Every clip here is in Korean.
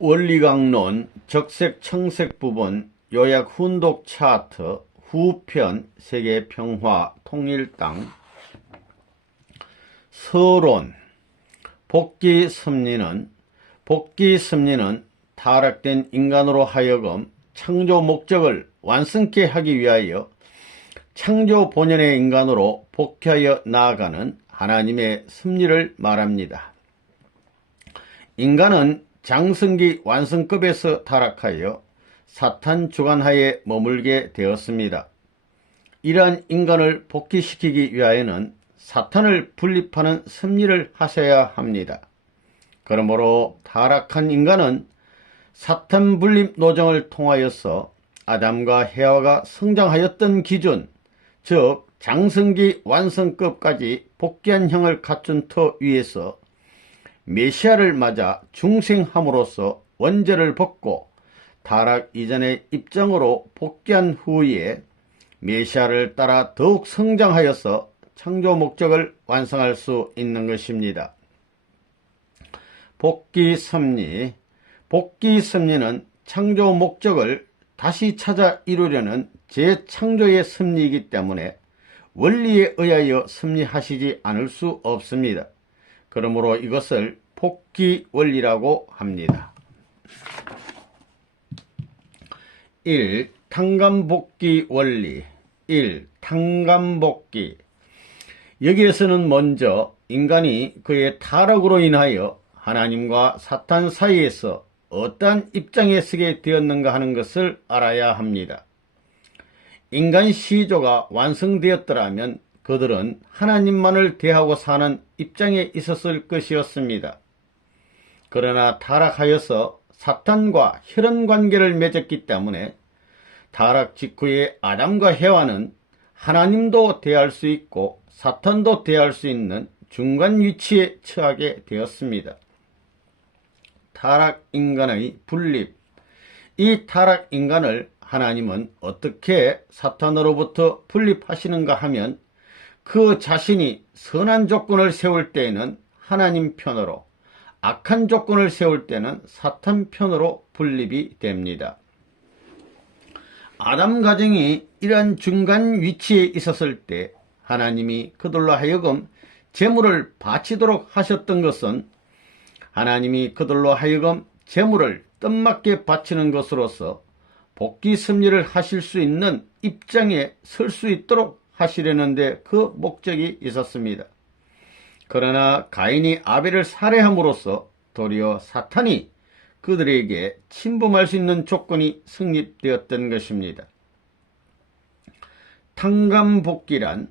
원리강론 적색 청색 부분 요약 훈독 차트 후편 세계 평화 통일당 서론 복귀 섭리는 타락된 인간으로 하여금 창조 목적을 완성케 하기 위하여 창조 본연의 인간으로 복귀하여 나아가는 하나님의 섭리를 말합니다. 인간은 장성기 완성급에서 타락하여 사탄 주관하에 머물게 되었습니다. 이러한 인간을 복귀시키기 위하여는 사탄을 분립하는 섭리를 하셔야 합니다. 그러므로 타락한 인간은 사탄 분립 노정을 통하여서 아담과 해와가 성장하였던 기준, 즉 장성기 완성급까지 복귀한 형을 갖춘 터 위에서 메시아를 맞아 중생함으로써 원죄를 벗고 타락 이전의 입장으로 복귀한 후에 메시아를 따라 더욱 성장하여서 창조 목적을 완성할 수 있는 것입니다. 복귀 섭리. 복귀 섭리는 창조 목적을 다시 찾아 이루려는 재창조의 섭리이기 때문에 원리에 의하여 섭리하시지 않을 수 없습니다. 그러므로 이것을 복귀 원리라고 합니다. 1. 탕감복귀 원리. 1. 탕감복귀. 여기에서는 먼저 인간이 그의 타락으로 인하여 하나님과 사탄 사이에서 어떠한 입장에 서게 되었는가 하는 것을 알아야 합니다. 인간 시조가 완성되었더라면 그들은 하나님만을 대하고 사는 입장에 있었을 것이었습니다. 그러나 타락하여서 사탄과 혈연관계를 맺었기 때문에 타락 직후에 아담과 해와는 하나님도 대할 수 있고 사탄도 대할 수 있는 중간 위치에 처하게 되었습니다. 타락 인간의 분립. 이 타락 인간을 하나님은 어떻게 사탄으로부터 분립하시는가 하면 그 자신이 선한 조건을 세울 때에는 하나님 편으로, 악한 조건을 세울 때는 사탄 편으로 분립이 됩니다. 아담 가정이 이러한 중간 위치에 있었을 때 하나님이 그들로 하여금 제물을 바치도록 하셨던 것은 하나님이 그들로 하여금 제물을 뜻맞게 바치는 것으로서 복귀 섭리를 하실 수 있는 입장에 설 수 있도록 하시려는데 그 목적이 있었습니다. 그러나 가인이 아벨을 살해함으로써 도리어 사탄이 그들에게 침범할 수 있는 조건이 성립되었던 것입니다. 탕감복귀란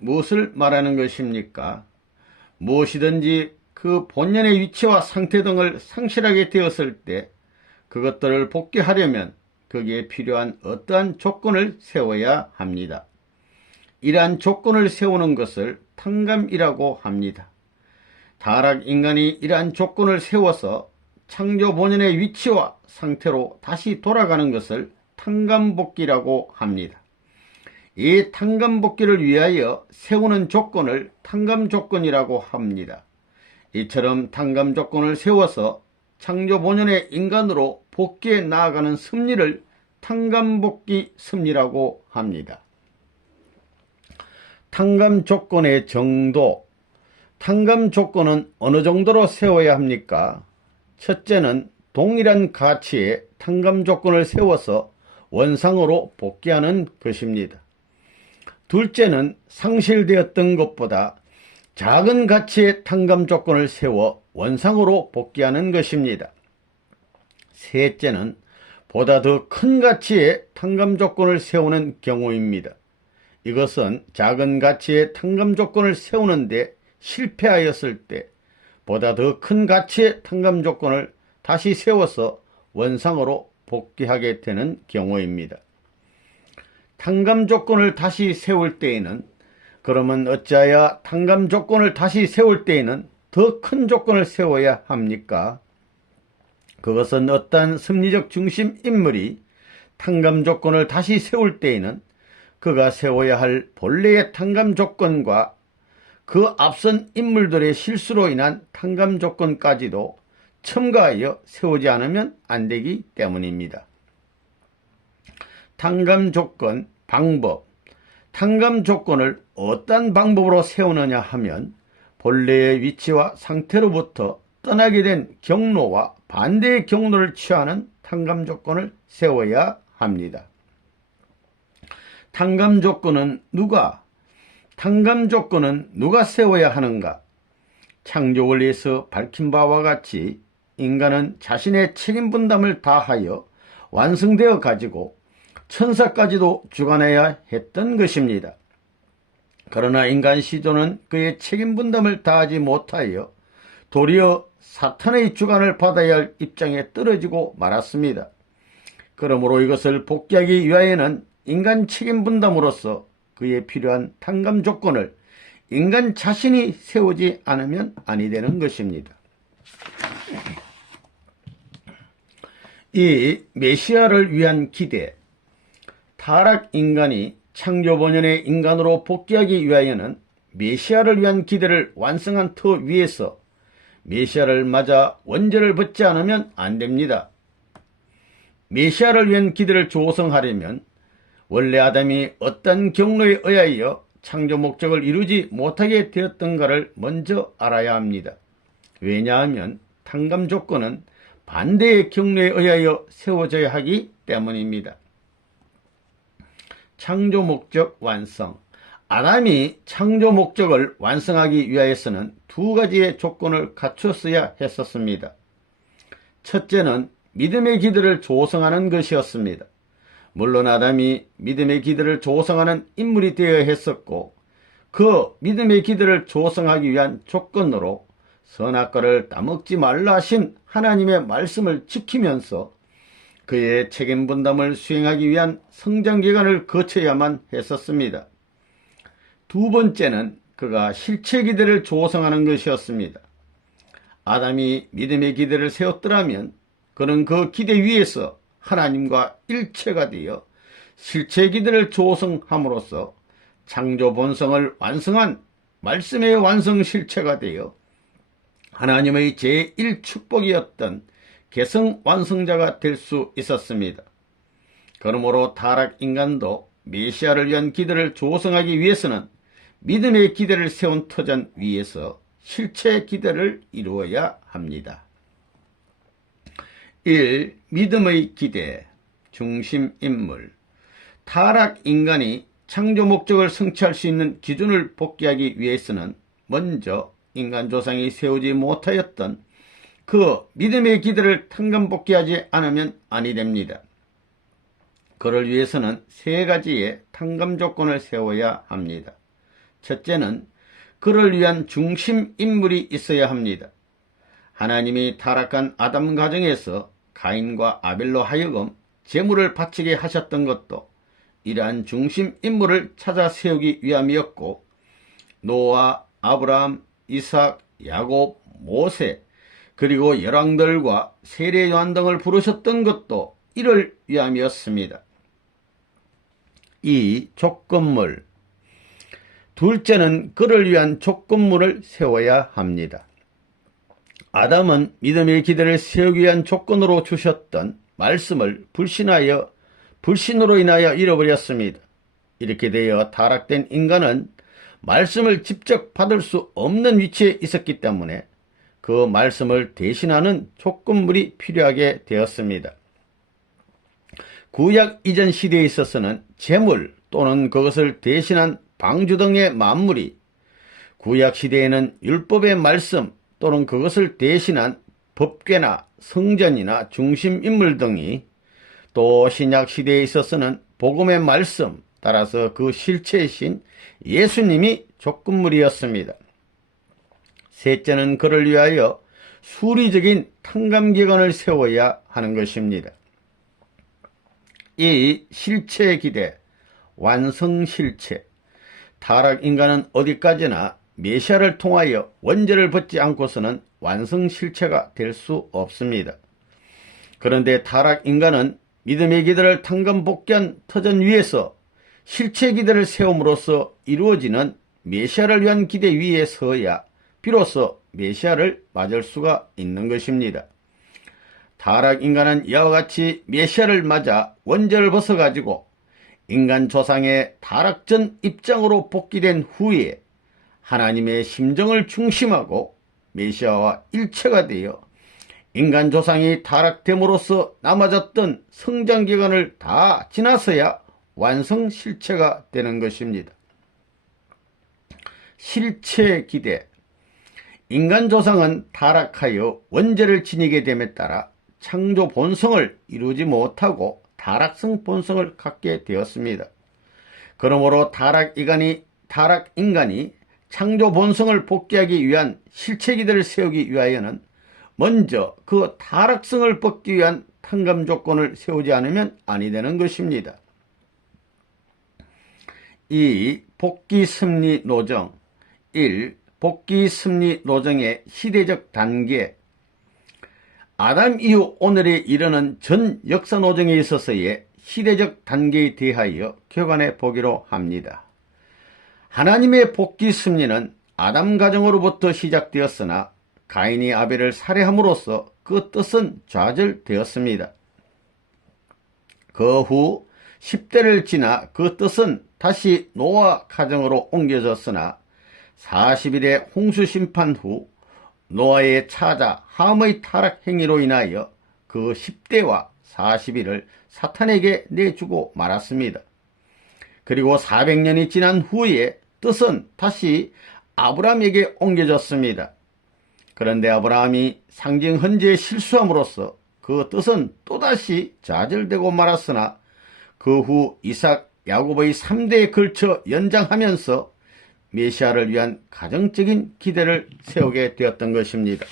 무엇을 말하는 것입니까? 무엇이든지 그 본연의 위치와 상태 등을 상실하게 되었을 때 그것들을 복귀하려면 거기에 필요한 어떠한 조건을 세워야 합니다. 이러한 조건을 세우는 것을 탕감이라고 합니다. 타락 인간이 이러한 조건을 세워서 창조 본연의 위치와 상태로 다시 돌아가는 것을 탕감복귀라고 합니다. 이 탕감복귀를 위하여 세우는 조건을 탕감조건이라고 합니다. 이처럼 탕감조건을 세워서 창조 본연의 인간으로 복귀해 나아가는 섭리를 탕감복귀 섭리라고 합니다. 탕감조건의 정도. 탕감조건은 어느 정도로 세워야 합니까? 첫째는 동일한 가치의 탕감조건을 세워서 원상으로 복귀하는 것입니다. 둘째는 상실되었던 것보다 작은 가치의 탕감조건을 세워 원상으로 복귀하는 것입니다. 셋째는 보다 더 큰 가치의 탕감조건을 세우는 경우입니다. 이것은 작은 가치의 탕감조건을 세우는데 실패하였을 때 보다 더 큰 가치의 탕감조건을 다시 세워서 원상으로 복귀하게 되는 경우입니다. 탕감조건을 다시 세울 때에는 그러면 어찌하여 탕감조건을 다시 세울 때에는 더 큰 조건을 세워야 합니까? 그것은 어떠한 섭리적 중심 인물이 탕감조건을 다시 세울 때에는 그가 세워야 할 본래의 탕감조건과 그 앞선 인물들의 실수로 인한 탕감조건까지도 첨가하여 세우지 않으면 안 되기 때문입니다. 탕감 조건, 방법. 탕감 조건을 어떤 방법으로 세우느냐 하면 본래의 위치와 상태로부터 떠나게 된 경로와 반대의 경로를 취하는 탕감 조건을 세워야 합니다. 탕감 조건은 누가 세워야 하는가? 창조 원리에서 밝힌 바와 같이 인간은 자신의 책임 분담을 다하여 완성되어 가지고 천사까지도 주관해야 했던 것입니다. 그러나 인간 시조는 그의 책임 분담을 다하지 못하여 도리어 사탄의 주관을 받아야 할 입장에 떨어지고 말았습니다. 그러므로 이것을 복귀하기 위하여는 인간 책임 분담으로서 그에 필요한 탕감 조건을 인간 자신이 세우지 않으면 아니 되는 것입니다. 이 메시아를 위한 기대. 타락 인간이 창조 본연의 인간으로 복귀하기 위하여는 메시아를 위한 기대를 완성한 터 위에서 메시아를 맞아 원죄를 벗지 않으면 안 됩니다. 메시아를 위한 기대를 조성하려면 원래 아담이 어떤 경로에 의하여 창조 목적을 이루지 못하게 되었던가를 먼저 알아야 합니다. 왜냐하면 탕감 조건은 반대의 경로에 의하여 세워져야 하기 때문입니다. 창조 목적 완성. 아담이 창조 목적을 완성하기 위하여서는 두 가지의 조건을 갖췄어야 했었습니다. 첫째는 믿음의 기대를 조성하는 것이었습니다. 물론 아담이 믿음의 기대를 조성하는 인물이 되어야 했었고 그 믿음의 기대를 조성하기 위한 조건으로 선악과를 따먹지 말라 하신 하나님의 말씀을 지키면서 그의 책임 분담을 수행하기 위한 성장기간을 거쳐야만 했었습니다. 두 번째는 그가 실체 기대를 조성하는 것이었습니다. 아담이 믿음의 기대를 세웠더라면 그는 그 기대 위에서 하나님과 일체가 되어 실체 기대를 조성함으로써 창조 본성을 완성한 말씀의 완성 실체가 되어 하나님의 제1축복이었던 개성 완성자가 될 수 있었습니다. 그러므로 타락 인간도 메시아를 위한 기대를 조성하기 위해서는 믿음의 기대를 세운 터전 위에서 실체 기대를 이루어야 합니다. 1. 믿음의 기대, 중심 인물. 타락 인간이 창조 목적을 성취할 수 있는 기준을 복귀하기 위해서는 먼저 인간 조상이 세우지 못하였던 그 믿음의 기대를 탕감 복귀하지 않으면 아니 됩니다. 그를 위해서는 세 가지의 탕감 조건을 세워야 합니다. 첫째는 그를 위한 중심 인물이 있어야 합니다. 하나님이 타락한 아담 가정에서 가인과 아벨로 하여금 제물을 바치게 하셨던 것도 이러한 중심 인물을 찾아 세우기 위함이었고 노아, 아브라함, 이삭, 야곱, 모세 그리고 열왕들과 세례 요한 등을 부르셨던 것도 이를 위함이었습니다. 이 조건물. 둘째는 그를 위한 조건물을 세워야 합니다. 아담은 믿음의 기대를 세우기 위한 조건으로 주셨던 말씀을 불신으로 인하여 잃어버렸습니다. 이렇게 되어 타락된 인간은 말씀을 직접 받을 수 없는 위치에 있었기 때문에 그 말씀을 대신하는 조건물이 필요하게 되었습니다. 구약 이전 시대에 있어서는 제물 또는 그것을 대신한 방주 등의 만물이, 구약 시대에는 율법의 말씀 또는 그것을 대신한 법궤나 성전이나 중심인물 등이, 또 신약 시대에 있어서는 복음의 말씀, 따라서 그 실체이신 예수님이 조건물이었습니다. 셋째는 그를 위하여 수리적인 탕감기관을 세워야 하는 것입니다. 이 실체 기대, 완성실체. 타락인간은 어디까지나 메시아를 통하여 원죄를 벗지 않고서는 완성실체가 될 수 없습니다. 그런데 타락인간은 믿음의 기대를 탕감복귀한 터전 위에서 실체 기대를 세움으로써 이루어지는 메시아를 위한 기대 위에 서야 비로소 메시아를 맞을 수가 있는 것입니다. 타락인간은 이와 같이 메시아를 맞아 원죄를 벗어가지고 인간 조상의 타락전 입장으로 복귀된 후에 하나님의 심정을 중심하고 메시아와 일체가 되어 인간 조상이 타락됨으로써 남아졌던 성장기간을 다 지나서야 완성 실체가 되는 것입니다. 실체 기대. 인간 조상은 타락하여 원죄를 지니게 됨에 따라 창조 본성을 이루지 못하고 타락성 본성을 갖게 되었습니다. 그러므로 타락인간이 창조 본성을 복귀하기 위한 실체 기대를 세우기 위하여는 먼저 그 타락성을 벗기 위한 탕감 조건을 세우지 않으면 아니 되는 것입니다. 이 복귀 섭리 노정. 1. 복귀 섭리 노정의 시대적 단계. 아담 이후 오늘에 이르는 전 역사 노정에 있어서의 시대적 단계에 대하여 격안해 보기로 합니다. 하나님의 복귀 섭리는 아담 가정으로부터 시작되었으나 가인이 아벨을 살해함으로써 그 뜻은 좌절되었습니다. 그 후 10대를 지나 그 뜻은 다시 노아 가정으로 옮겨졌으나 40일의 홍수 심판 후 노아의 차자 함의 타락 행위로 인하여 그 10대와 40일을 사탄에게 내주고 말았습니다. 그리고 400년이 지난 후에 뜻은 다시 아브라함에게 옮겨졌습니다. 그런데 아브라함이 상징 헌재에 실수함으로써 그 뜻은 또다시 좌절되고 말았으나 그 후 이삭, 야곱의 3대에 걸쳐 연장하면서 메시아를 위한 가정적인 기대를 세우게 되었던 것입니다.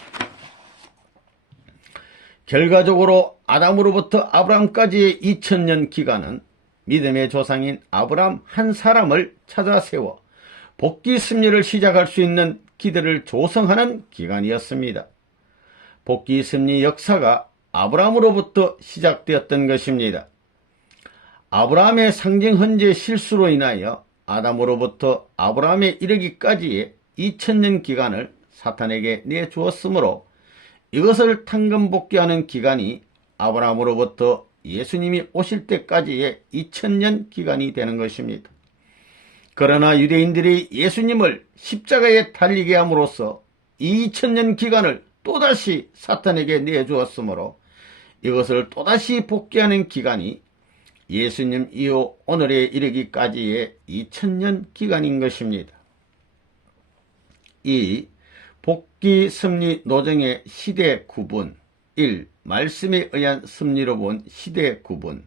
결과적으로 아담으로부터 아브라함까지의 2000년 기간은 믿음의 조상인 아브라함 한 사람을 찾아 세워 복귀 섭리를 시작할 수 있는 기대를 조성하는 기간이었습니다. 복귀 섭리 역사가 아브라함으로부터 시작되었던 것입니다. 아브라함의 상징 헌재 실수로 인하여 아담으로부터 아브라함에 이르기까지의 2000년 기간을 사탄에게 내주었으므로 이것을 탕감복귀하는 기간이 아브라함으로부터 예수님이 오실 때까지의 2000년 기간이 되는 것입니다. 그러나 유대인들이 예수님을 십자가에 달리게 함으로써 이 2000년 기간을 또다시 사탄에게 내주었으므로 이것을 또다시 복귀하는 기간이 예수님 이후 오늘에 이르기까지의 2000년 기간인 것입니다. 이 복귀 섭리 노정의 시대 구분. 1. 말씀에 의한 섭리로 본 시대 구분.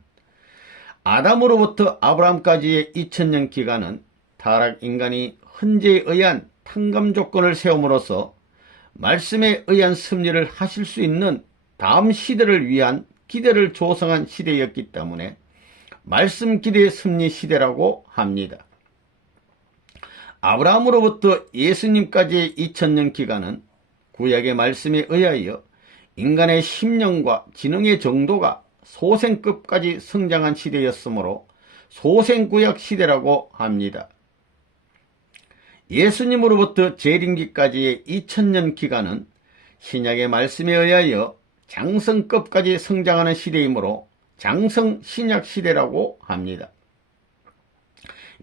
아담으로부터 아브라함까지의 2000년 기간은 타락 인간이 헌재에 의한 탕감 조건을 세움으로써 말씀에 의한 섭리를 하실 수 있는 다음 시대를 위한 기대를 조성한 시대였기 때문에 말씀 기대 섭리 시대라고 합니다. 아브라함으로부터 예수님까지의 2000년 기간은 구약의 말씀에 의하여 인간의 심령과 지능의 정도가 소생급까지 성장한 시대였으므로 소생구약 시대라고 합니다. 예수님으로부터 재림기까지의 2000년 기간은 신약의 말씀에 의하여 장성급까지 성장하는 시대이므로 장성 신약 시대라고 합니다.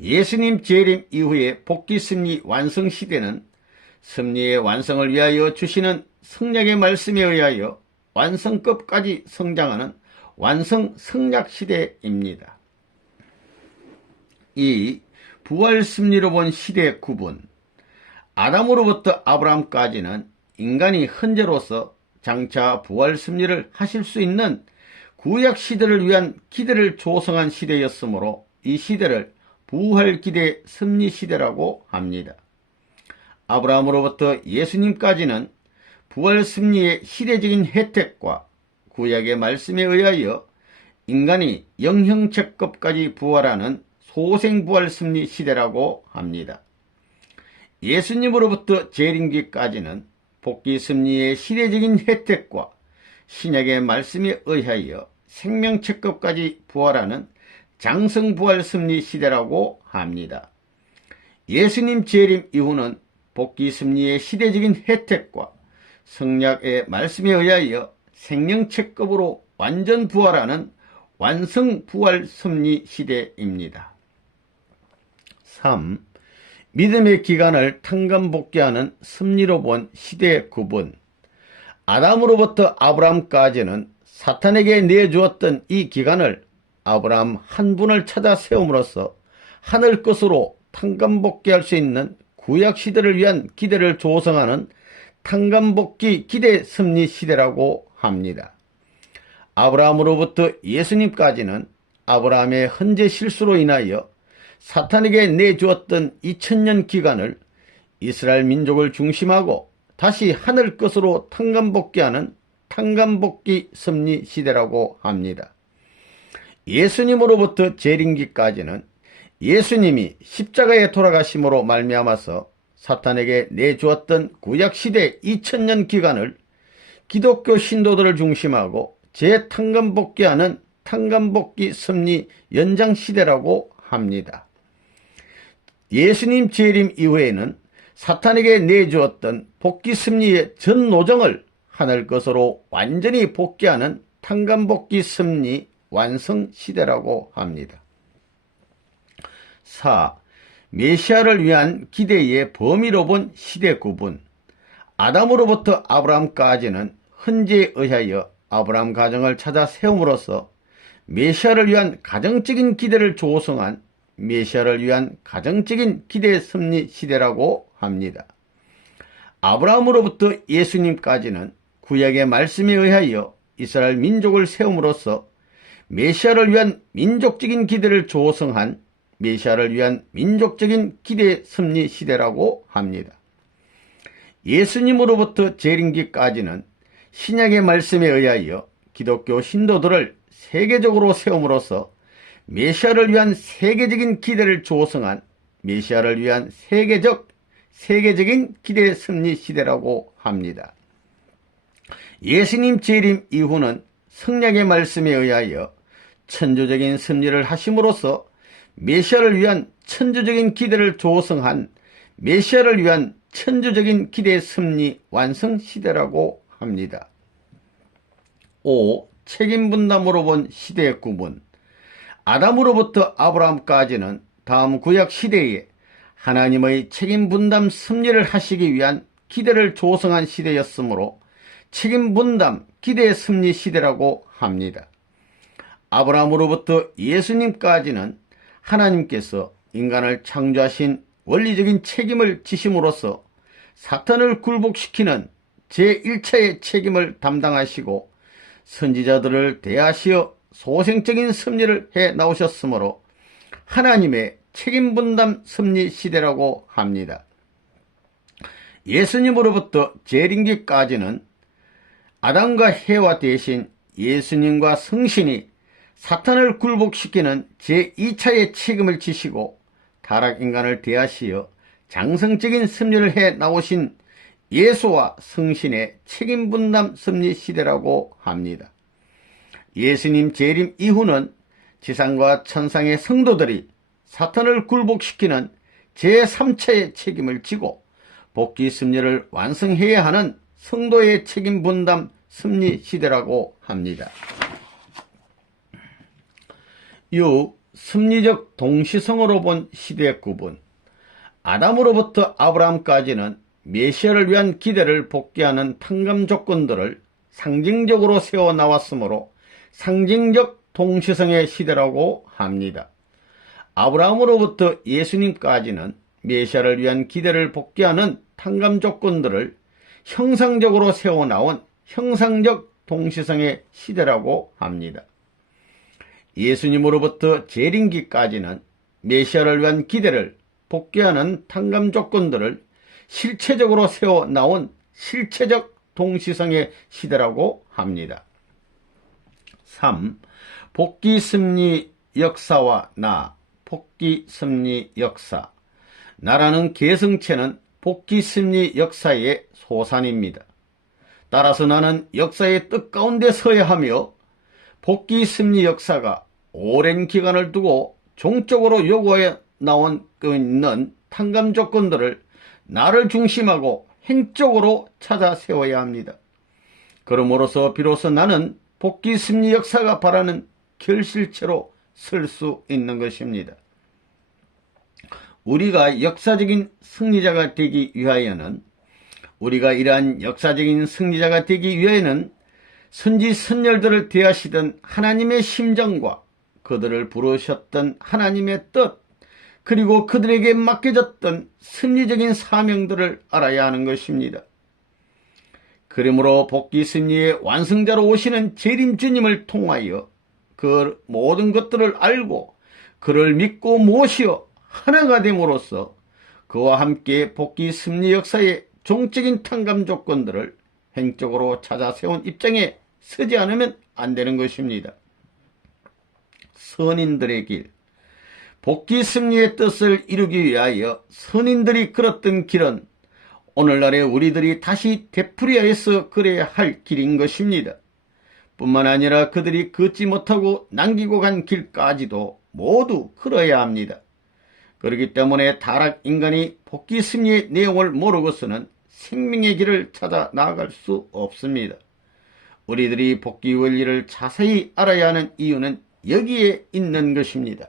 예수님 재림 이후의 복귀 섭리 완성 시대는 섭리의 완성을 위하여 주시는 성령의 말씀에 의하여 완성급까지 성장하는 완성 성약 시대입니다. 이 부활 섭리로 본 시대 구분. 아담으로부터 아브라함까지는 인간이 헌재로서 장차 부활 섭리를 하실 수 있는 구약 시대를 위한 기대를 조성한 시대였으므로 이 시대를 부활 기대 섭리 시대라고 합니다. 아브라함으로부터 예수님까지는 부활 섭리의 시대적인 혜택과 구약의 말씀에 의하여 인간이 영형체급까지 부활하는 소생부활 섭리 시대라고 합니다. 예수님으로부터 재림기까지는 복귀 섭리의 시대적인 혜택과 신약의 말씀에 의하여 생명체급까지 부활하는 장성부활 섭리 시대라고 합니다. 예수님 재림 이후는 복귀 승리의 시대적인 혜택과 성약의 말씀에 의하여 생명체급으로 완전 부활하는 완성 부활 섭리 시대입니다. 3. 믿음의 기간을 탕감복귀하는 섭리로 본 시대 구분. 아담으로부터 아브라함까지는 사탄에게 내주었던 이 기간을 아브라함 한 분을 찾아 세움으로써 하늘 것으로 탕감복귀할 수 있는 구약시대를 위한 기대를 조성하는 탕감복귀 기대 섭리 시대라고 합니다. 아브라함으로부터 예수님까지는 아브라함의 헌재 실수로 인하여 사탄에게 내주었던 2000년 기간을 이스라엘 민족을 중심하고 다시 하늘 것으로 탕감복귀하는 탕감복귀 섭리 시대라고 합니다. 예수님으로부터 재림기까지는 예수님이 십자가에 돌아가심으로 말미암아서 사탄에게 내주었던 구약시대 2000년 기간을 기독교 신도들을 중심하고 재탕감복귀하는 탕감복귀 섭리 연장시대라고 합니다. 예수님 재림 이후에는 사탄에게 내주었던 복귀 섭리의 전 노정을 하늘 것으로 완전히 복귀하는 탕감복귀 섭리 완성 시대라고 합니다. 4. 메시아를 위한 기대의 범위로 본 시대 구분. 아담으로부터 아브라함까지는 헌재에 의하여 아브라함 가정을 찾아 세움으로써 메시아를 위한 가정적인 기대를 조성한 메시아를 위한 가정적인 기대 섭리 시대라고 합니다. 아브라함으로부터 예수님까지는 구약의 말씀에 의하여 이스라엘 민족을 세움으로써 메시아를 위한 민족적인 기대를 조성한 메시아를 위한 민족적인 기대 섭리 시대라고 합니다. 예수님으로부터 재림기까지는 신약의 말씀에 의하여 기독교 신도들을 세계적으로 세움으로써 메시아를 위한 세계적인 기대를 조성한 메시아를 위한 세계적인 기대 섭리 시대라고 합니다. 예수님 재림 이후는 성령의 말씀에 의하여 천주적인 섭리를 하심으로써 메시아를 위한 천주적인 기대를 조성한 메시아를 위한 천주적인 기대 섭리 완성 시대라고 합니다. 5. 책임 분담으로 본 시대 구분. 아담으로부터 아브라함까지는 다음 구약 시대에 하나님의 책임 분담 섭리를 하시기 위한 기대를 조성한 시대였으므로 책임 분담 기대 섭리 시대라고 합니다. 아브라함으로부터 예수님까지는 하나님께서 인간을 창조하신 원리적인 책임을 지심으로써 사탄을 굴복시키는 제1차의 책임을 담당하시고 선지자들을 대하시어 소생적인 섭리를 해 나오셨으므로 하나님의 책임 분담 섭리 시대라고 합니다. 예수님으로부터 재림기까지는 아담과 해와 대신 예수님과 성신이 사탄을 굴복시키는 제2차의 책임을 지시고 타락인간을 대하시어 장성적인 섭리를 해 나오신 예수와 성신의 책임 분담 섭리 시대라고 합니다. 예수님 재림 이후는 지상과 천상의 성도들이 사탄을 굴복시키는 제3차의 책임을 지고 복귀 섭리를 완성해야 하는 성도의 책임 분담 섭리 시대라고 합니다. 6. 섭리적 동시성으로 본 시대 구분. 아담으로부터 아브라함까지는 메시아를 위한 기대를 복귀하는 탕감 조건들을 상징적으로 세워 나왔으므로 상징적 동시성의 시대라고 합니다. 아브라함으로부터 예수님까지는 메시아를 위한 기대를 복귀하는 탕감 조건들을 형상적으로 세워 나온 형상적 동시성의 시대라고 합니다. 예수님으로부터 재림기까지는 메시아를 위한 기대를 복귀하는 탕감 조건들을 실체적으로 세워 나온 실체적 동시성의 시대라고 합니다. 3. 복귀 섭리 역사와 나. 복귀 섭리 역사. 나라는 개성체는 복귀 섭리 역사의 소산입니다. 따라서 나는 역사의 뜻 가운데 서야 하며 복귀 섭리 역사가 오랜 기간을 두고 종적으로 요구해 나온 있는 탕감 조건들을 나를 중심하고 행적으로 찾아 세워야 합니다. 그러므로서 비로소 나는 복귀 승리 역사가 바라는 결실체로 설 수 있는 것입니다. 우리가 역사적인 승리자가 되기 위하여는 선지 선열들을 대하시던 하나님의 심정과 그들을 부르셨던 하나님의 뜻, 그리고 그들에게 맡겨졌던 승리적인 사명들을 알아야 하는 것입니다. 그러므로 복귀 승리의 완성자로 오시는 재림 주님을 통하여 그 모든 것들을 알고 그를 믿고 모시어 하나가 됨으로써 그와 함께 복귀 승리 역사의 종적인 탕감 조건들을 행적으로 찾아 세운 입장에 서지 않으면 안 되는 것입니다. 선인들의 길, 복귀 승리의 뜻을 이루기 위하여 선인들이 걸었던 길은 오늘날의 우리들이 다시 되풀이하여서 걸어야 할 길인 것입니다. 뿐만 아니라 그들이 걷지 못하고 남기고 간 길까지도 모두 걸어야 합니다. 그렇기 때문에 타락 인간이 복귀 승리의 내용을 모르고서는 생명의 길을 찾아 나아갈 수 없습니다. 우리들이 복귀 원리를 자세히 알아야 하는 이유는 여기에 있는 것입니다.